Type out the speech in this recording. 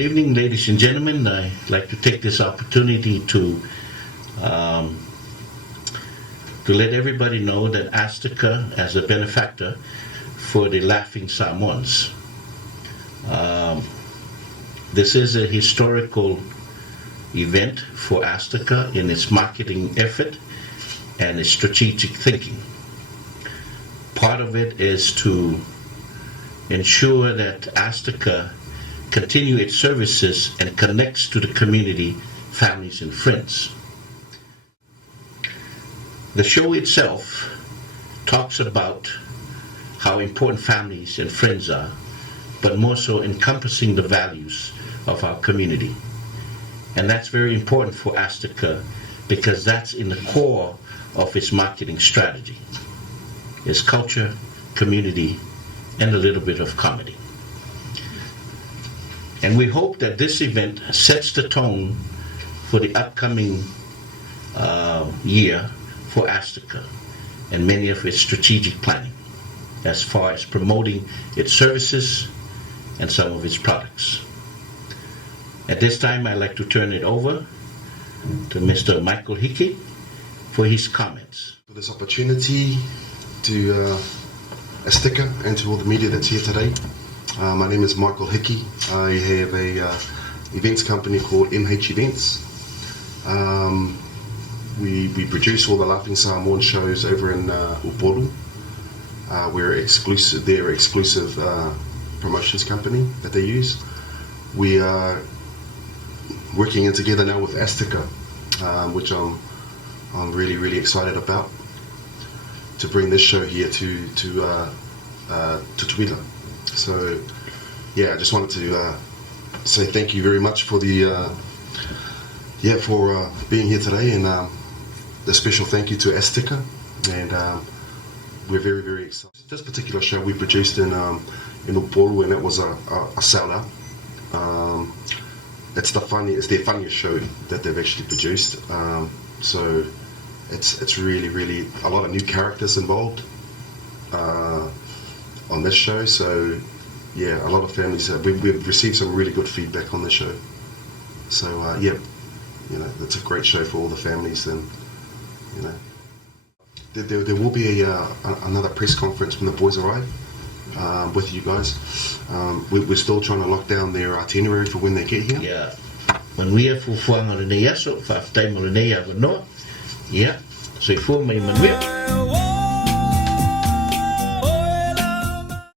Good evening, ladies and gentlemen. I'd like to take this opportunity to let everybody know that ASTCA, as a benefactor for the Laughing Samoans, this is a historical event for ASTCA in its marketing effort and its strategic thinking. Part of it is to ensure that ASTCA continue its services and connects to the community, families, and friends. The show itself talks about how important families and friends are, but more so encompassing the values of our community. And that's very important for ASTCA because that's in the core of its marketing strategy. It's culture, community, and a little bit of comedy. And we hope that this event sets the tone for the upcoming year for ASTCA and many of its strategic planning as far as promoting its services and some of its products. At this time, I'd like to turn it over to Mr. Michael Hickey for his comments. For this opportunity to ASTCA and to all the media that's here today. My name is Michael Hickey. I have a events company called MH Events. We produce all the Laughing Samoan shows over in Upolu. We're exclusive. They're exclusive promotions company that they use. We are working in together now with ASTCA, which I'm really excited about, to bring this show here to Tutuila. So yeah, I just wanted to say thank you very much for the for being here today, and a special thank you to ASTCA, and we're very excited. This particular show we produced in Upolu, and it was a sellout. It's their funniest show that they've actually produced. So it's really a lot of new characters involved on this show. So yeah, a lot of families we've received some really good feedback on the show. So yeah, it's a great show for all the families, and there will be another press conference when the boys arrive with you guys. We're still trying to lock down their itinerary for when they get here. Yeah, when we have fuang on the yaso, 5 time on the yeah, so if we